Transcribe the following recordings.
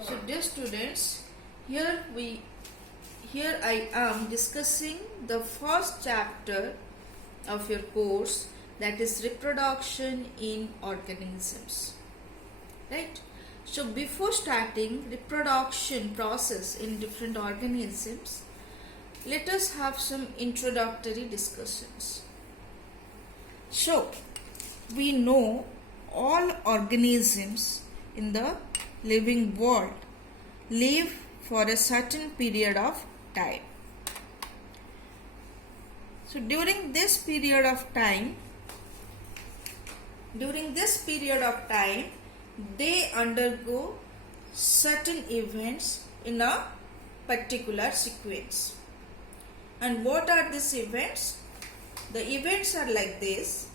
So dear students, here I am discussing the first chapter of your course, that is reproduction in organisms. Right? So before starting reproduction process in different organisms, let us have some introductory discussions. So we know all organisms in the living world live for a certain period of time. So during this period of time, they undergo certain events in a particular sequence. And what are these events? The events are like this.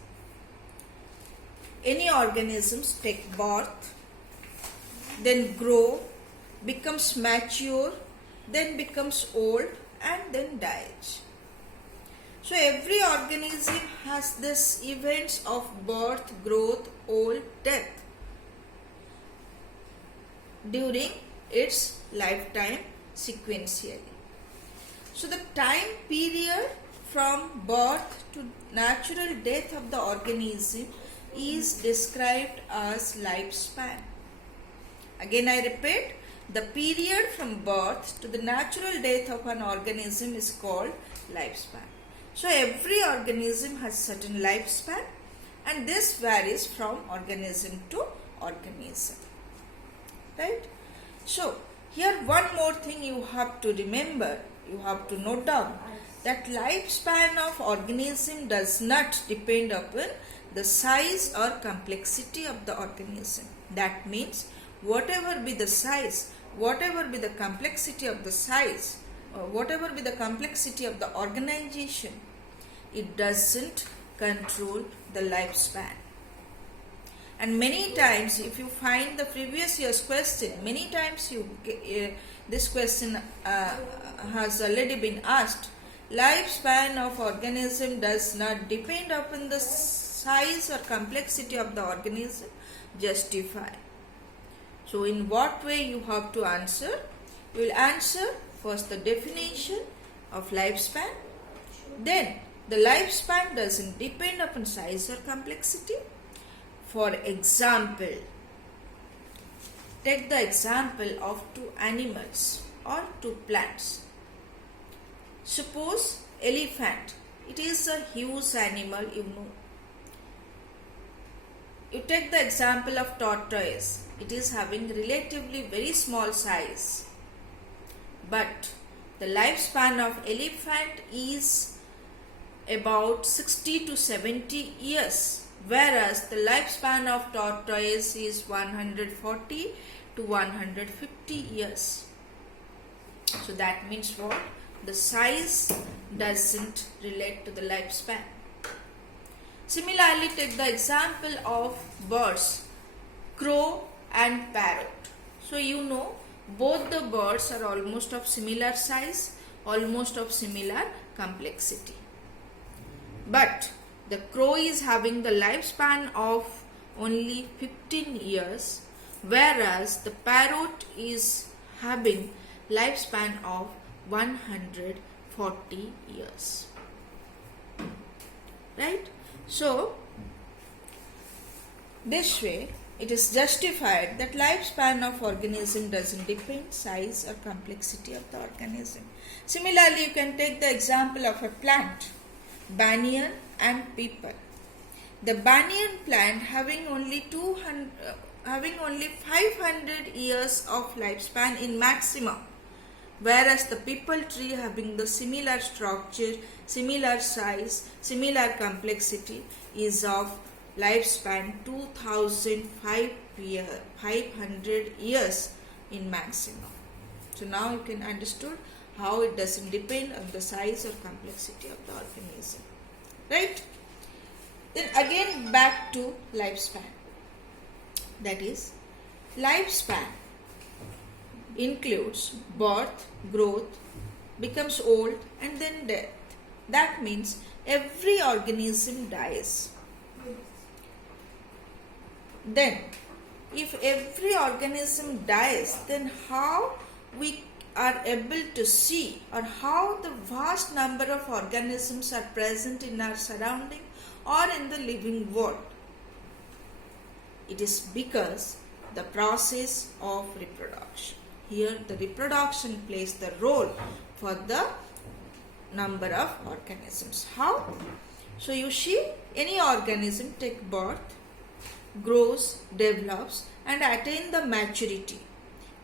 Any organisms take birth, then grow, becomes mature, then becomes old, and then dies. So every organism has this events of birth, growth, old, death during its lifetime sequentially. So the time period from birth to natural death of the organism is described as lifespan. Again I repeat, the period from birth to the natural death of an organism is called lifespan. So every organism has certain lifespan, and this varies from organism to organism. Right? So here one more thing you have to remember, you have to note down that lifespan of organism does not depend upon the size or complexity of the organism. That means whatever be the size, whatever be the complexity of the size, or whatever be the complexity of the organization, it doesn't control the lifespan. And many times, if you find the previous year's question, many times this question has already been asked. Lifespan of organism does not depend upon the size or complexity of the organism. Justify. So in what way you have to answer? You will answer first the definition of lifespan. Then the lifespan doesn't depend upon size or complexity. For example, take the example of two animals or two plants. Suppose elephant. It is a huge animal, you know. You take the example of tortoise. It is having relatively very small size. But the lifespan of elephant is about 60 to 70 years. Whereas the lifespan of tortoise is 140 to 150 years. So that means what? The size doesn't relate to the lifespan. Similarly, take the example of birds, crow and parrot. So you know both the birds are almost of similar size, almost of similar complexity. But the crow is having the lifespan of only 15 years, whereas the parrot is having lifespan of 140 years. Right? So, this way it is justified that lifespan of organism doesn't depend size or complexity of the organism. Similarly, you can take the example of a plant, banyan and peepal. The banyan plant having only 500 years of lifespan in maximum, whereas the peepal tree having the similar structure, similar size, similar complexity is of lifespan 2500 years in maximum. So now you can understand how it doesn't depend on the size or complexity of the organism. Right? Then again back to lifespan. That is, lifespan includes birth, growth, becomes old, and then death. That means every organism dies. Then if every organism dies, then how we are able to see, or how the vast number of organisms are present in our surrounding or in the living world? It is because the process of reproduction. Here the reproduction plays the role for the number of organisms. How? So you see, any organism take birth, grows, develops and attain the maturity.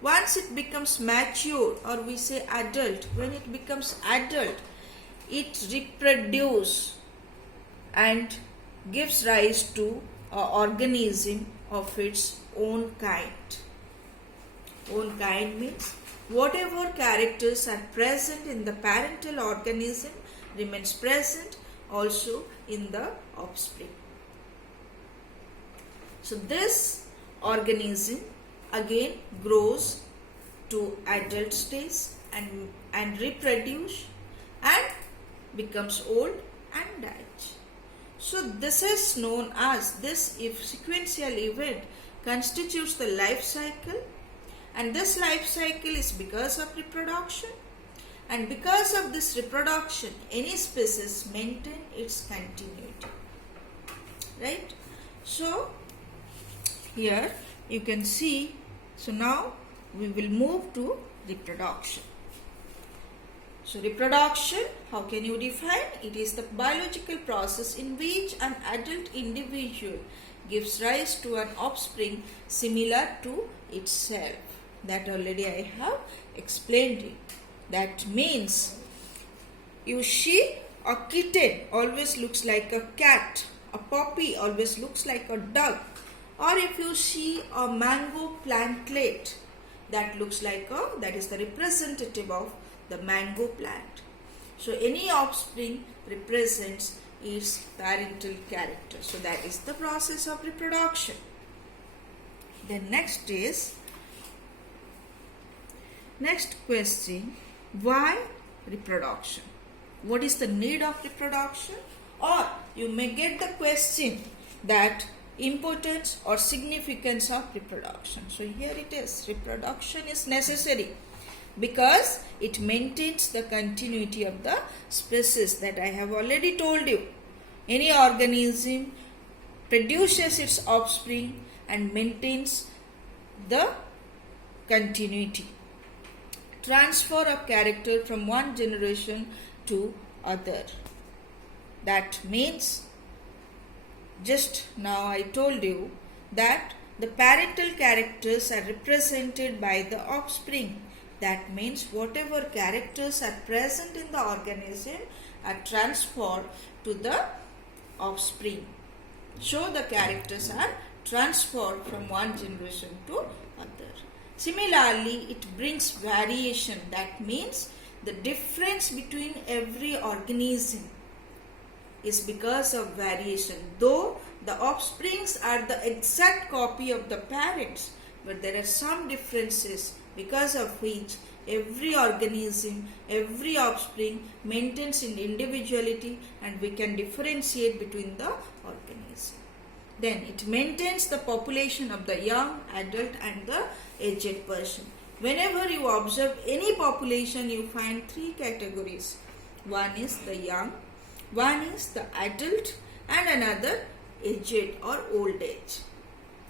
Once it becomes mature, or we say adult, when it becomes adult, it reproduces and gives rise to an organism of its own kind. Own kind means whatever characters are present in the parental organism remains present also in the offspring. So this organism again grows to adult stage and reproduce and becomes old and dies. So this is known as, this if sequential event constitutes the life cycle, and this life cycle is because of reproduction, and because of this reproduction any species maintain its continuity, right? So here you can see, so now we will move to reproduction. So reproduction, how can you define? It is the biological process in which an adult individual gives rise to an offspring similar to itself. That already I have explained it. That means, you see, a kitten always looks like a cat, a puppy always looks like a dog, or if you see a mango plantlet, that looks like a, that is the representative of the mango plant. So any offspring represents its parental character. So that is the process of reproduction. Then next is, next question, why reproduction? What is the need of reproduction? Or you may get the question that importance or significance of reproduction. So here it is, reproduction is necessary because it maintains the continuity of the species, that I have already told you. Any organism produces its offspring and maintains the continuity. Transfer of character from one generation to other. That means, just now I told you that the parental characters are represented by the offspring. That means whatever characters are present in the organism are transferred to the offspring. So the characters are transferred from one generation to other. Similarly, it brings variation. That means the difference between every organism is because of variation. Though the offsprings are the exact copy of the parents, but there are some differences because of which every organism, every offspring maintains in individuality, and we can differentiate between the organism. Then it maintains the population of the young, adult and the aged person. Whenever you observe any population, you find three categories. One is the young, one is the adult and another aged or old age.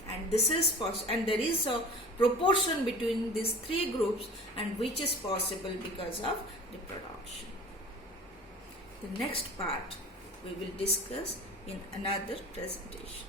And this is and there is a proportion between these three groups, and which is possible because of reproduction. The next part we will discuss in another presentation.